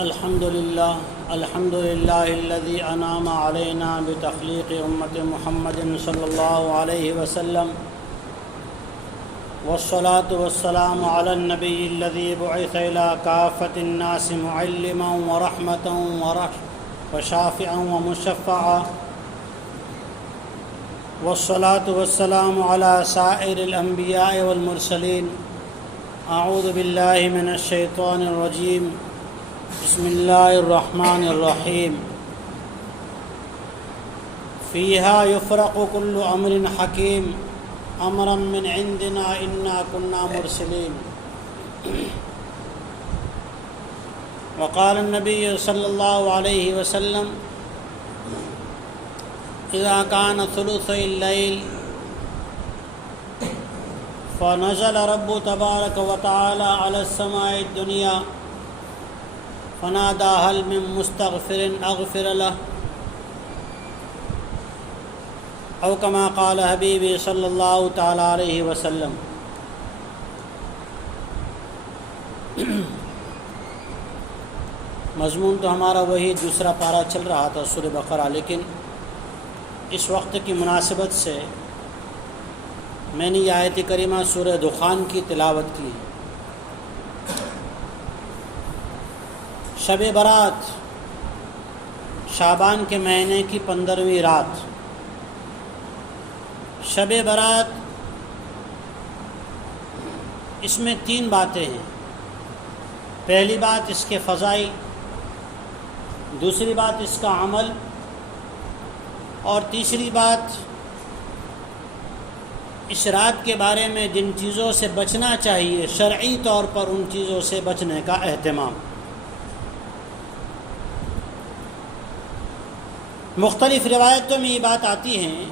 الحمد لله الذي أنعم علينا بتخليق أمة محمد صلى الله عليه وسلم، والصلاة والسلام على النبي الذي بعث إلى كافة الناس معلما ورحمة وشافعا ومشفعا، والصلاة والسلام على سائر الأنبياء والمرسلين. أعوذ بالله من الشيطان الرجيم. بسم الله الرحمن الرحيم. فيها يفرق كل أمر حكيم أمرا من عندنا إنا كنا مرسلين. وقال النبي صلى الله عليه وسلم: إذا كان ثلثي الليل فنزل رب تبارك وتعالى على السماء الدنيا فنادى: هل من مستغفر أغفر له، أو كما قال حبیبی صلی اللہ تعالی علیہ وسلم. مضمون تو ہمارا وہی دوسرا پارہ چل رہا تھا سورہ بقرہ، لیکن اس وقت کی مناسبت سے میں نے یہ آیت کریمہ سورہ دخان کی تلاوت کی. شب برات شعبان کے مہینے کی 15ویں رات. شب برات اس میں 3 باتیں ہیں. پہلی بات اس کے فضائل، دوسری بات اس کا عمل، اور تیسری بات اس رات کے بارے میں جن چیزوں سے بچنا چاہیے شرعی طور پر ان چیزوں سے بچنے کا اہتمام. مختلف روایتوں میں یہ بات آتی ہیں.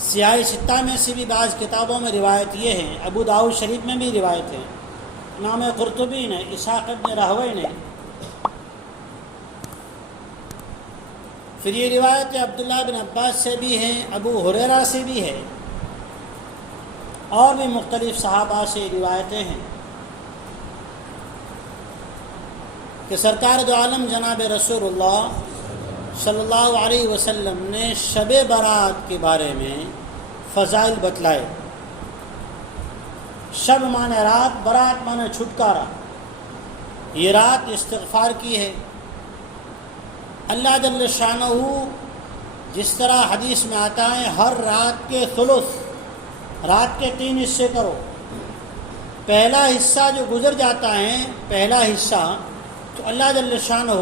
سیاہ ستہ میں سے بھی بعض کتابوں میں روایت یہ ہے، ابو داؤد شریف میں بھی روایت ہے، امام قرطبی نے، اسحاق ابن راہوی نے. پھر یہ روایت عبداللہ بن عباس سے بھی ہے، ابو ہریرہ سے بھی ہے، اور بھی مختلف صحابہ سے روایتیں ہیں کہ سرکار دو عالم جناب رسول اللہ صلی اللہ علیہ وسلم نے شب برات کے بارے میں فضائل بتلائے. شب مانے رات، برات مانے چھٹکارا. یہ رات استغفار کی ہے. اللہ جل شانہ جس طرح حدیث میں آتا ہے ہر رات کے ثلث، رات کے 3 حصے کرو. پہلا حصہ جو گزر جاتا ہے، پہلا حصہ تو اللہ جل شانہ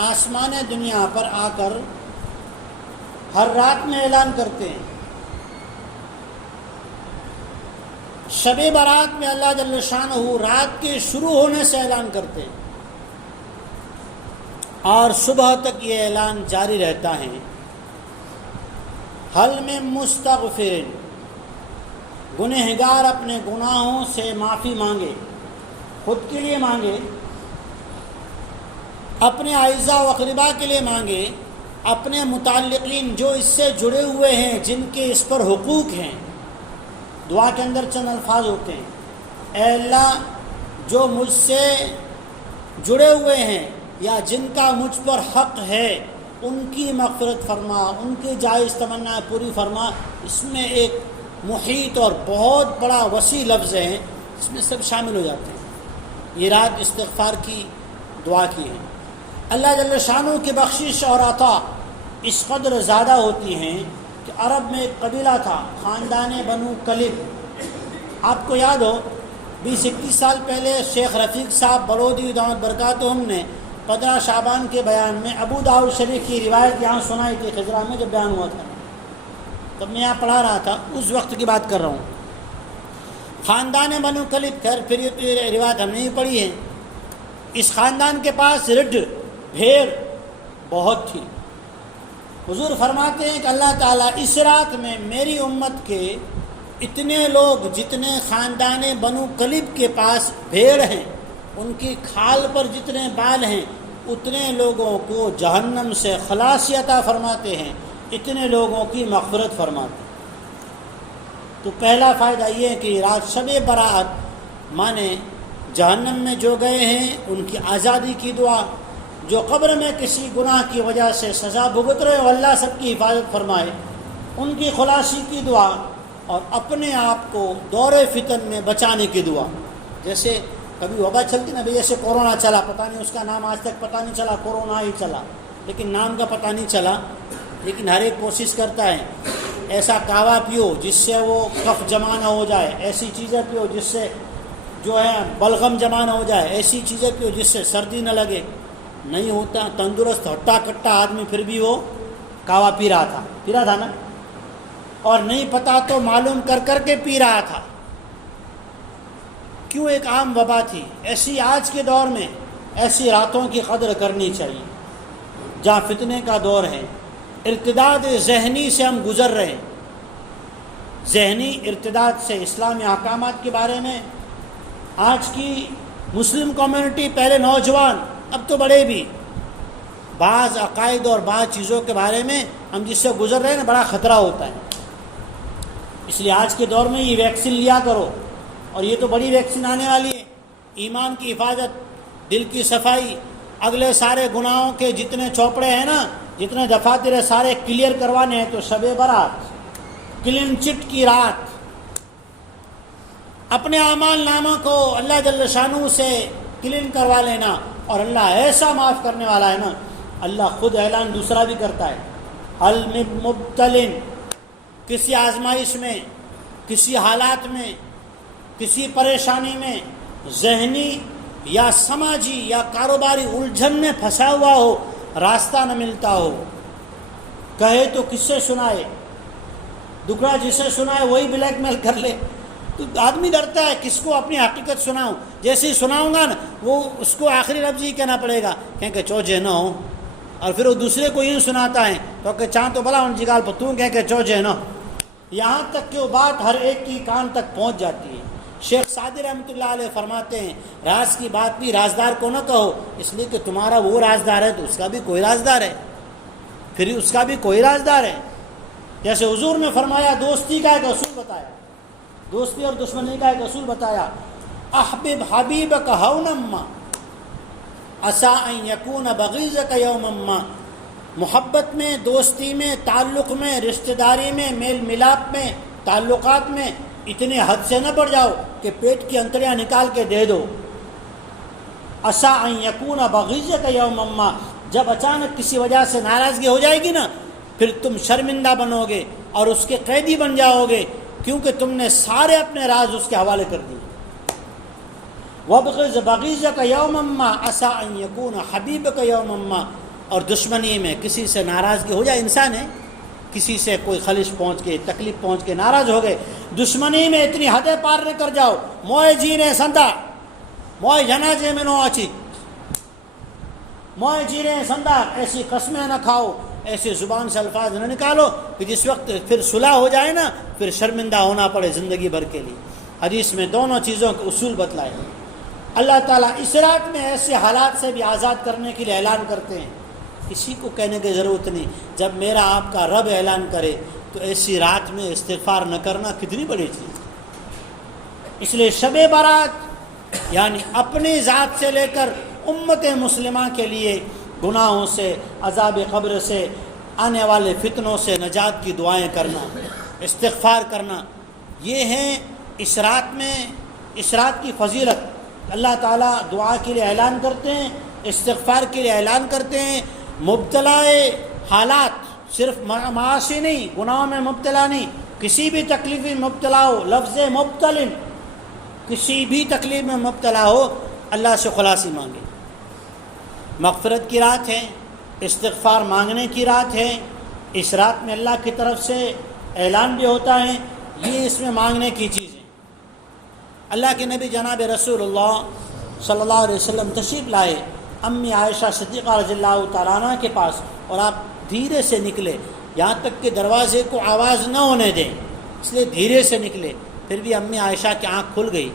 آسمان دنیا پر آ کر ہر رات میں اعلان کرتے ہیں. شب برات میں اللہ جل شانہ رات کے شروع ہونے سے اعلان کرتے ہیں اور صبح تک یہ اعلان جاری رہتا ہے. حل من مستغفر، گنہگار اپنے گناہوں سے معافی مانگے، خود کے لیے مانگے، اپنے اعزاء و اقرباء کے لیے مانگے، اپنے متعلقین جو اس سے جڑے ہوئے ہیں جن کے اس پر حقوق ہیں. دعا کے اندر چند الفاظ ہوتے ہیں: اے اللہ، جو مجھ سے جڑے ہوئے ہیں یا جن کا مجھ پر حق ہے ان کی مغفرت فرما، ان کی جائز تمنا پوری فرما. اس میں ایک محیط اور بہت بڑا وسیع لفظ ہے، اس میں سب شامل ہو جاتے ہیں. یہ رات استغفار کی دعا کی ہے. اللہ جل شانہ کی بخشش اور عطا اس قدر زیادہ ہوتی ہیں کہ عرب میں ایک قبیلہ تھا، خاندان بنو کلب. آپ کو یاد ہو 20-21 سال پہلے شیخ رفیق صاحب بلودی دعوت برکاتہم نے 15 شعبان کے بیان میں ابو داؤد شریف کی روایت یہاں سنائی تھی خضرہ میں جب بیان ہوا تھا. تب میں یہاں پڑھا رہا تھا، اس وقت کی بات کر رہا ہوں. خاندان بنو کلب، خیر پھر یہ روایت ہم نے ہی پڑھی ہے. اس خاندان کے پاس رڈ، بھیڑ بہت تھی. حضور فرماتے ہیں کہ اللہ تعالیٰ اس رات میں میری امت کے اتنے لوگ جتنے خاندان بنو کلب کے پاس بھیڑ ہیں، ان کی کھال پر جتنے بال ہیں، اتنے لوگوں کو جہنم سے خلاصی عطا فرماتے ہیں، اتنے لوگوں کی مغفرت فرماتے ہیں. تو پہلا فائدہ یہ ہے کہ رات شب برات مانے جہنم میں جو گئے ہیں ان کی آزادی کی دعا، جو قبر میں کسی گناہ کی وجہ سے سزا بھگت رہے ہو اللہ سب کی حفاظت فرمائے، ان کی خلاصی کی دعا، اور اپنے آپ کو دور فتن میں بچانے کی دعا۔ جیسے کبھی وبا چلتی نا، جیسے کورونا چلا، پتہ نہیں اس کا نام آج تک پتہ نہیں چلا، کورونا ہی چلا، لیکن نام کا پتہ نہیں چلا، لیکن ہر ایک کوشش کرتا ہے ایسا کہوا پیو جس سے وہ کف جمع نہ ہو جائے، ایسی چیزیں پیو جس سے جو ہے بلغم جمع نہ ہو جائے، ایسی چیزیں پیو جس سے سردی نہ لگے۔ نہیں ہوتا تندرست ہٹا کٹا آدمی پھر بھی وہ کہوا پی رہا تھا نا، اور نہیں پتا تو معلوم کر کر کے پی رہا تھا، کیوں؟ ایک عام وبا تھی۔ ایسی آج کے دور میں ایسی راتوں کی قدر کرنی چاہیے جہاں فتنے کا دور ہے۔ ارتداد ذہنی سے ہم گزر رہے ہیں، ذہنی ارتداد سے۔ اسلامی احکامات کے بارے میں آج کی مسلم کمیونٹی، پہلے نوجوان اب تو بڑے بھی، بعض عقائد اور بعض چیزوں کے بارے میں ہم جس سے گزر رہے ہیں نا، بڑا خطرہ ہوتا ہے۔ اس لیے آج کے دور میں یہ ویکسین لیا کرو، اور یہ تو بڑی ویکسین آنے والی ہے۔ ایمان کی حفاظت، دل کی صفائی، اگلے سارے گناہوں کے جتنے چوپڑے ہیں نا، جتنے دفاتر ہے، سارے کلیئر کروانے ہیں۔ تو شب برات، کلین چٹ کی رات، اپنے اعمال نامہ کو اللہ جل شانہ سے کلین کروا لینا، اور اللہ ایسا معاف کرنے والا ہے نا۔ اللہ خود اعلان دوسرا بھی کرتا ہے، ہل من مبتلٍ، کسی آزمائش میں، کسی حالات میں، کسی پریشانی میں، ذہنی یا سماجی یا کاروباری الجھن میں پھنسا ہوا ہو، راستہ نہ ملتا ہو، کہے تو کس سے سنائے؟ دکھڑا جسے سنائے وہی بلیک میل کر لے۔ تو آدمی ڈرتا ہے کس کو اپنی حقیقت سناؤں، جیسے ہی سناؤں گا نا وہ اس کو آخری لفظ ہی کہنا پڑے گا کہ چوجے نہ ہو، اور پھر وہ دوسرے کو یوں سناتا ہے تو کہ چاند تو بلا ان جگال پر توں کہ چوجے نہ، یہاں تک کہ وہ بات ہر ایک کی کان تک پہنچ جاتی ہے۔ شیخ سعدی رحمۃ اللہ علیہ فرماتے ہیں راز کی بات بھی رازدار کو نہ کہو، اس لیے کہ تمہارا وہ رازدار ہے تو اس کا بھی کوئی رازدار ہے، پھر اس کا بھی کوئی رازدار ہے۔ جیسے حضور نے فرمایا دوستی کا ایک اصول بتایا، دوستی اور دشمنی کا ایک اصول بتایا، احبب حبیبک ہونا ما عسى ان یکون بغیضک یوما ما۔ محبت میں، دوستی میں، تعلق میں، رشتہ داری میں، میل ملاپ میں، تعلقات میں اتنے حد سے نہ بڑھ جاؤ کہ پیٹ کی انتڑیاں نکال کے دے دو۔ عسى ان یکون بغیضک یوما ما، جب اچانک کسی وجہ سے ناراضگی ہو جائے گی نا، پھر تم شرمندہ بنو گے اور اس کے قیدی بن جاؤ گے، کیونکہ تم نے سارے اپنے راز اس کے حوالے کر دیے۔ وَابْغِضْ بَغِيضَكَ يَوْمًا مَّا عَسَىٰ أَن يَكُونَ حَبِيبَكَ يَوْمًا مَّا۔ اور دشمنی میں کسی سے ناراضگی ہو جائے، انسان ہے، کسی سے کوئی خلش پہنچ کے، تکلیف پہنچ کے ناراض ہو گئے، دشمنی میں اتنی حدیں پار نہ کر جاؤ، موئے جینے سندا موئے جنازے میں نو آچی، موئے جینے سندا، ایسی قسمیں نہ کھاؤ، ایسے زبان سے الفاظ نہ نکالو کہ جس وقت پھر صلح ہو جائے نا پھر شرمندہ ہونا پڑے زندگی بھر کے لیے۔ حدیث میں دونوں چیزوں کے اصول بتلائے۔ اللہ تعالیٰ اس رات میں ایسے حالات سے بھی آزاد کرنے کے لیے اعلان کرتے ہیں، کسی کو کہنے کی ضرورت نہیں، جب میرا آپ کا رب اعلان کرے تو ایسی رات میں استغفار نہ کرنا کتنی بڑی چیز۔ اس لیے شب برات یعنی اپنی ذات سے لے کر امت مسلمہ کے لیے گناہوں سے، عذاب قبر سے، آنے والے فتنوں سے نجات کی دعائیں کرنا، استغفار کرنا، یہ ہیں اس رات میں، اس رات کی فضیلت۔ اللہ تعالیٰ دعا کے لیے اعلان کرتے ہیں، استغفار کے لیے اعلان کرتے ہیں۔ مبتلا حالات صرف معاشی نہیں، گناہوں میں مبتلا نہیں، کسی بھی تکلیف میں مبتلا ہو، لفظ مبتلن، کسی بھی تکلیف میں مبتلا ہو، اللہ سے خلاصی مانگے۔ مغفرت کی رات ہے، استغفار مانگنے کی رات ہے۔ اس رات میں اللہ کی طرف سے اعلان بھی ہوتا ہے، یہ اس میں مانگنے کی چیز ہے۔ اللہ کے نبی جناب رسول اللہ صلی اللہ علیہ وسلم تشریف لائے امی عائشہ صدیقہ رضی اللہ تعالیٰ عنہ کے پاس، اور آپ دھیرے سے نکلے، یہاں تک کہ دروازے کو آواز نہ ہونے دیں، اس لیے دھیرے سے نکلے۔ پھر بھی امی عائشہ کی آنکھ کھل گئی۔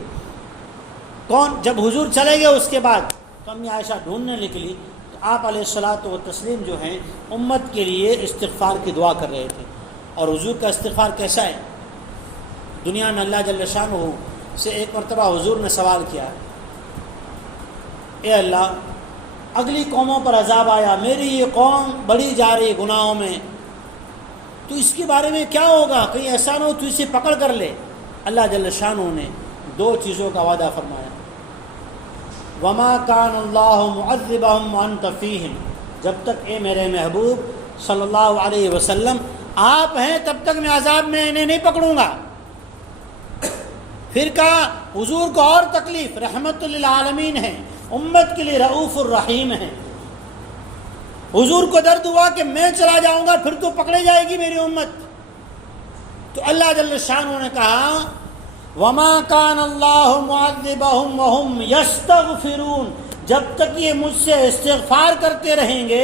کون؟ جب حضور چلے گئے اس کے بعد تو امی عائشہ ڈھونڈنے نکلی تو آپ علیہ الصلاۃ والتسلیم جو ہیں امت کے لیے استغفار کی دعا کر رہے تھے۔ اور حضور کا استغفار کیسا ہے؟ دنیا میں اللہ جل شانہ سے ایک مرتبہ حضور نے سوال کیا اے اللہ اگلی قوموں پر عذاب آیا، میری یہ قوم بڑی جا رہی گناہوں میں، تو اس کے بارے میں کیا ہوگا؟ کہیں ایسا نہ ہو تو اسے پکڑ کر لے۔ اللہ جل شانہ نے دو چیزوں کا وعدہ فرمایا، وما کان اللہ معذبہم وانت فیہم، جب تک اے میرے محبوب صلی اللہ علیہ وسلم آپ ہیں تب تک میں عذاب میں انہیں نہیں پکڑوں گا۔ پھر کہا حضور کو اور تکلیف، رحمت للعالمین ہے، امت کے لیے رؤوف الرحیم ہے۔ حضور کو درد ہوا کہ میں چلا جاؤں گا پھر تو پکڑے جائے گی میری امت، تو اللہ جل شانہ نے کہا وما کان اللہ معذبہم وہم یستغفرون، جب تک یہ مجھ سے استغفار کرتے رہیں گے،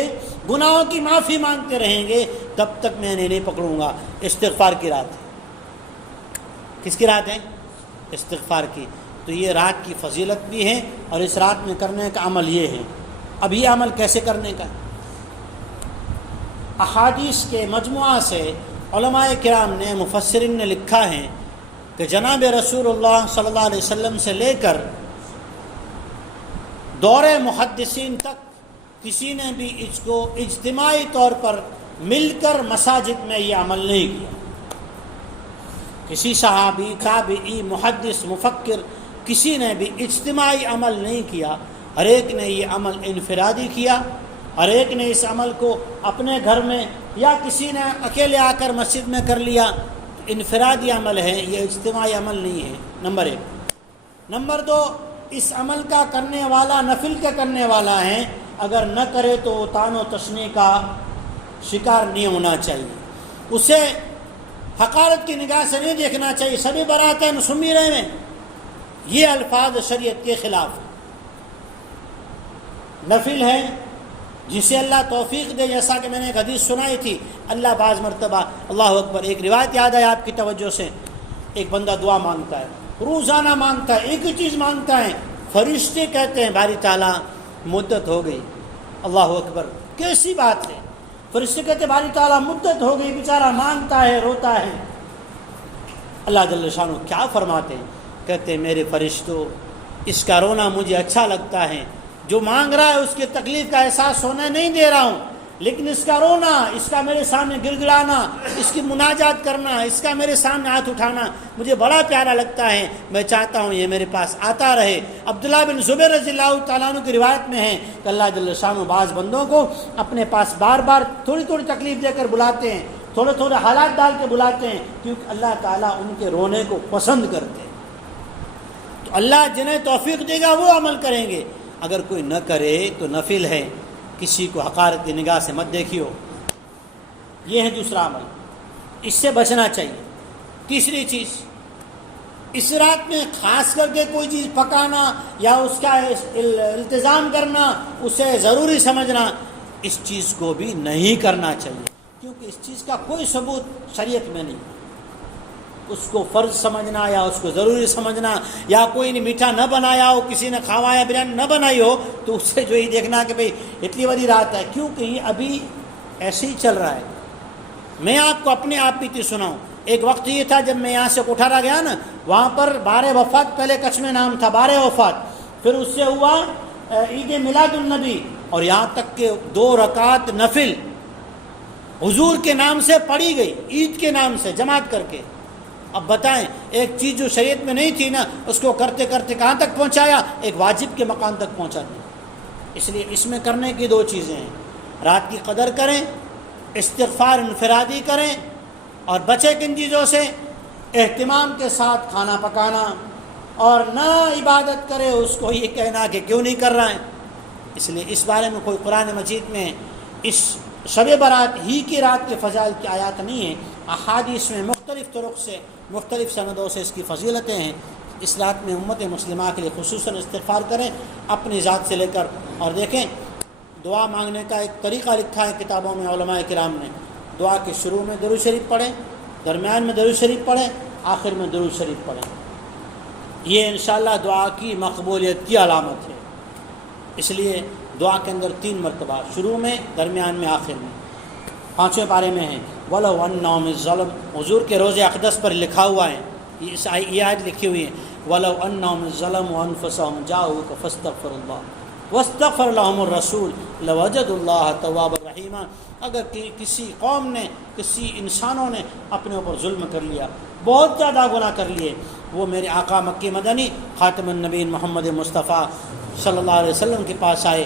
گناہوں کی معافی مانگتے رہیں گے، تب تک میں انہیں نہیں پکڑوں گا۔ استغفار کی رات ہے، کس کی رات ہے؟ استغفار کی۔ تو یہ رات کی فضیلت بھی ہے، اور اس رات میں کرنے کا عمل یہ ہے۔ اب یہ عمل کیسے کرنے کا؟ احادیث کے مجموعہ سے علماء کرام نے، مفسرین نے لکھا ہے کہ جناب رسول اللہ صلی اللہ علیہ وسلم سے لے کر دور محدثین تک کسی نے بھی اس کو اجتماعی طور پر مل کر مساجد میں یہ عمل نہیں کیا۔ کسی صحابی، تابعی، محدث، مفکر کسی نے بھی اجتماعی عمل نہیں کیا، ہر ایک نے یہ عمل انفرادی کیا، ہر ایک نے اس عمل کو اپنے گھر میں یا کسی نے اکیلے آ کر مسجد میں کر لیا۔ انفرادی عمل ہے، یہ اجتماعی عمل نہیں ہے، نمبر ایک۔ نمبر دو، اس عمل کا کرنے والا نفل کے کرنے والا ہے، اگر نہ کرے تو طعن و تشنیع کا شکار نہیں ہونا چاہیے، اسے حقارت کی نگاہ سے نہیں دیکھنا چاہیے۔ سبھی برات ہیں سمی رہے ہیں، یہ الفاظ شریعت کے خلاف ہیں۔ نفل ہے جسے اللہ توفیق دے، جیسا کہ میں نے ایک حدیث سنائی تھی، اللہ بعض مرتبہ، اللہ اکبر، ایک روایت یاد ہے آپ کی توجہ سے، ایک بندہ دعا مانگتا ہے، روزانہ مانگتا ہے، ایک ہی چیز مانگتا ہے، فرشتے کہتے ہیں باری تعالیٰ مدت ہو گئی۔ اللہ اکبر، کیسی بات ہے! فرشتے کہتے ہیں باری تعالیٰ مدت ہو گئی، بیچارہ مانگتا ہے، روتا ہے۔ اللہ جل شانہ کیا فرماتے ہیں؟ کہتے ہیں میرے فرشتوں، اس کا رونا مجھے اچھا لگتا ہے، جو مانگ رہا ہے اس کی تکلیف کا احساس ہونے نہیں دے رہا ہوں، لیکن اس کا رونا، اس کا میرے سامنے گر گڑانا، اس کی مناجات کرنا، اس کا میرے سامنے ہاتھ اٹھانا مجھے بڑا پیارا لگتا ہے، میں چاہتا ہوں یہ میرے پاس آتا رہے۔ عبداللہ بن زبیر رضی اللہ تعالیٰ عنہ کی روایت میں ہے کہ اللہ جل شانہ بعض بندوں کو اپنے پاس بار بار تھوڑی تھوڑی تکلیف دے کر بلاتے ہیں، تھوڑے تھوڑے حالات ڈال کے بلاتے ہیں، کیونکہ اللہ تعالیٰ ان کے رونے کو پسند کرتے ہیں۔ تو اللہ جنہیں توفیق دے گا وہ عمل کریں گے، اگر کوئی نہ کرے تو نفل ہے، کسی کو حقارت کی نگاہ سے مت دیکھیو۔ یہ ہے دوسرا عمل، اس سے بچنا چاہیے۔ تیسری چیز، اس رات میں خاص کر کے کوئی چیز پکانا یا اس کا التزام کرنا، اسے ضروری سمجھنا، اس چیز کو بھی نہیں کرنا چاہیے، کیونکہ اس چیز کا کوئی ثبوت شریعت میں نہیں۔ اس کو فرض سمجھنا یا اس کو ضروری سمجھنا، یا کوئی نے میٹھا نہ بنایا ہو، کسی نے کھوایا بریانی نہ بنائی ہو، تو اس سے جو یہ دیکھنا کہ بھئی اتنی بڑی رات ہے، کیونکہ یہ ابھی ایسے ہی چل رہا ہے۔ میں آپ کو اپنے آپ بیتی سناؤں، ایک وقت یہ تھا جب میں یہاں سے کوٹھارا گیا نا، وہاں پر بار وفات، پہلے کچھ میں نام تھا بار وفات، پھر اس سے ہوا عید میلاد النبی، اور یہاں تک کہ 2 رکعت نفل حضور کے نام سے پڑھی گئی، عید کے نام سے جماعت کر کے۔ اب بتائیں، ایک چیز جو شریعت میں نہیں تھی نا، اس کو کرتے کرتے کہاں تک پہنچایا؟ ایک واجب کے مقام تک پہنچا دیا۔ اس لیے اس میں کرنے کی 2 چیزیں ہیں، رات کی قدر کریں، استغفار انفرادی کریں، اور بچے کن چیزوں سے؟ اہتمام کے ساتھ کھانا پکانا، اور نہ عبادت کرے اس کو یہ کہنا کہ کیوں نہیں کر رہا ہے۔ اس لیے اس بارے میں کوئی قرآن مجید میں اس شب برات ہی کی رات کے فضائل کی آیات نہیں ہیں، احادیث میں مختلف طرق سے، مختلف سندوں سے اس کی فضیلتیں ہیں۔ اس رات میں امت مسلمہ کے لیے خصوصاً استغفار کریں، اپنی ذات سے لے کر، اور دیکھیں دعا مانگنے کا ایک طریقہ لکھا ہے کتابوں میں علماء کرام نے۔ دعا کے شروع میں درود شریف پڑھیں، درمیان میں درود شریف پڑھیں، آخر میں درود شریف پڑھیں، یہ انشاءاللہ دعا کی مقبولیت کی علامت ہے۔ اس لیے دعا کے اندر 3 مرتبہ، شروع میں، درمیان میں، آخر میں۔ 5ویں پارے میں ہے وَلَوْ أَنَّهُمْ الظَّلَمُ، حضور کے روز اقدس پر لکھا ہوا ہے، یہ آیت لکھی ہوئی ہے، وَلَوْ أَنَّهُمْ الظَّلَمُوا أَنفُسَهُمْ جَاءُوكَ فَاسْتَغْفِرُوا اللَّهَ، واستغفر لهم الرسول لوجدوا الله توابا رحیما۔ اگر کسی قوم نے، کسی انسانوں نے اپنے اوپر ظلم کر لیا، بہت زیادہ گناہ کر لیے، وہ میرے آقا مکی مدنی خاتم النبیین محمد مصطفیٰ صلی اللہ علیہ وسلم کے پاس آئے،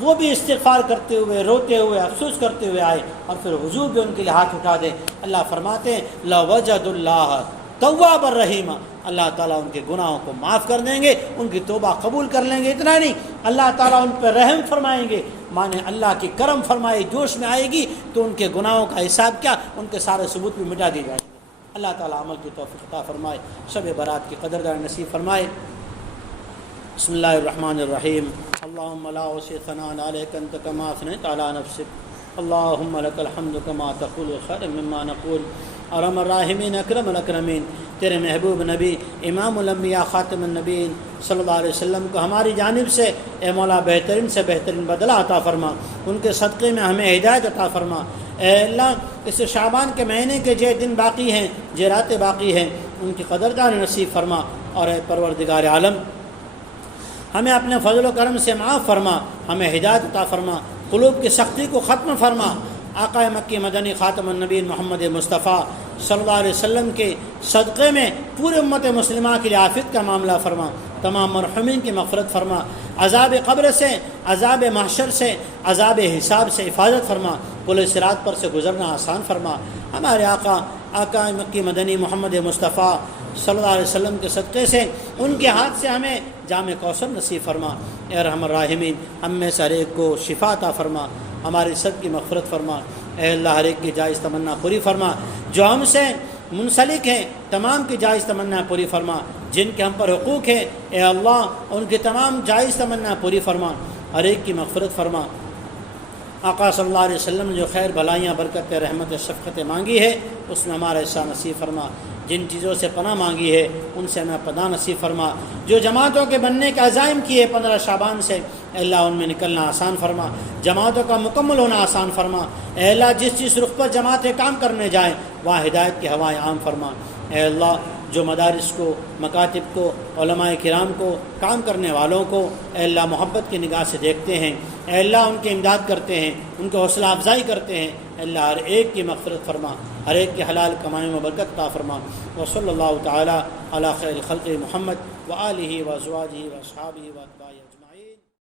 وہ بھی استغفار کرتے ہوئے، روتے ہوئے، افسوس کرتے ہوئے آئے، اور پھر حضور بھی ان کے لیے ہاتھ اٹھا دے۔ اللہ فرماتے ہیں لَوَجَدُ اللَّهَ توابا رحیما، اللہ تعالیٰ ان کے گناہوں کو معاف کر دیں گے، ان کی توبہ قبول کر لیں گے۔ اتنا نہیں، اللہ تعالیٰ ان پر رحم فرمائیں گے، مانے اللہ کی کرم فرمائی جوش میں آئے گی تو ان کے گناہوں کا حساب کیا، ان کے سارے ثبوت بھی مٹا دیے جائیں گے۔ اللہ تعالیٰ عمل کی توفیق عطا فرمائے، شب برات کی قدردار نصیب فرمائے۔ بسم اللہ الرحمن الرحیم۔ اللہم لا احصی ثناء علیک انت کما اثنیت علی نفسک، اللہم لک الحمد کما تقول خیر مما نقول۔ ارحم الراحمین اکرم الاکرمین، تیرے محبوب نبی امام الانبیاء خاتم النبیین صلی اللہ علیہ وسلم کو ہماری جانب سے اے مولا بہترین سے بہترین بدلہ عطا فرما، ان کے صدقے میں ہمیں ہدایت عطا فرما۔ اے اللہ، اس شعبان کے مہینے کے جو دن باقی ہیں، جو راتیں باقی ہیں، ان کی قدردانی نصیب فرما، اور اے پروردگار عالم، ہمیں اپنے فضل و کرم سے معاف فرما، ہمیں ہدایت عطا فرما، قلوب کی سختی کو ختم فرما۔ آقا مکی مدنی خاتم النبیین محمد مصطفیٰ صلی اللہ علیہ وسلم کے صدقے میں پورے امت مسلمہ کے لیے عافیت کا معاملہ فرما، تمام مرحومین کی مغفرت فرما، عذاب قبر سے، عذاب محشر سے، عذاب حساب سے حفاظت فرما، پل صراط پر سے گزرنا آسان فرما۔ ہمارے آقا مکی مدنی محمد مصطفیٰ صلی اللہ علیہ وسلم کے صدقے سے، ان کے ہاتھ سے ہمیں جام کوثر نصیب فرما۔ اے ارحم الراحمین، ہم میں سے ہر ایک کو شفا عطا فرما، ہماری سب کی مغفرت فرما۔ اے اللہ، ہر ایک کی جائز تمنا پوری فرما، جو ہم سے منسلک ہیں تمام کی جائز تمنا پوری فرما، جن کے ہم پر حقوق ہیں اے اللہ ان کی تمام جائز تمنا پوری فرما، ہر ایک کی مغفرت فرما۔ آقا صلی اللہ علیہ وسلم نے جو خیر بھلائیاں برکت رحمت شفقت مانگی ہے، اس میں ہمارا حصہ نصیب فرما۔ جن چیزوں سے پناہ مانگی ہے ان سے ہمیں پناہ نصیب فرما۔ جو جماعتوں کے بننے کے عزائم کیے 15 شعبان سے، اے اللہ ان میں نکلنا آسان فرما، جماعتوں کا مکمل ہونا آسان فرما۔ اے اللہ، جس رخ پر جماعتیں کام کرنے جائیں وہاں ہدایت کی ہوائیں عام فرما۔ اے اللہ، جو مدارس کو، مکاتب کو، علماء کرام کو، کام کرنے والوں کو اے اللہ محبت کی نگاہ سے دیکھتے ہیں، اے اللہ ان کی امداد کرتے ہیں، ان کو حوصلہ افزائی کرتے ہیں، اے اللہ ہر ایک کی مغفرت فرما، ہر ایک کے حلال کمائی میں برکت عطا فرما۔ وصلی اللہ تعالی علی خیر الخلق محمد وآلہ وازواجہ واصحابہ واتباعہ۔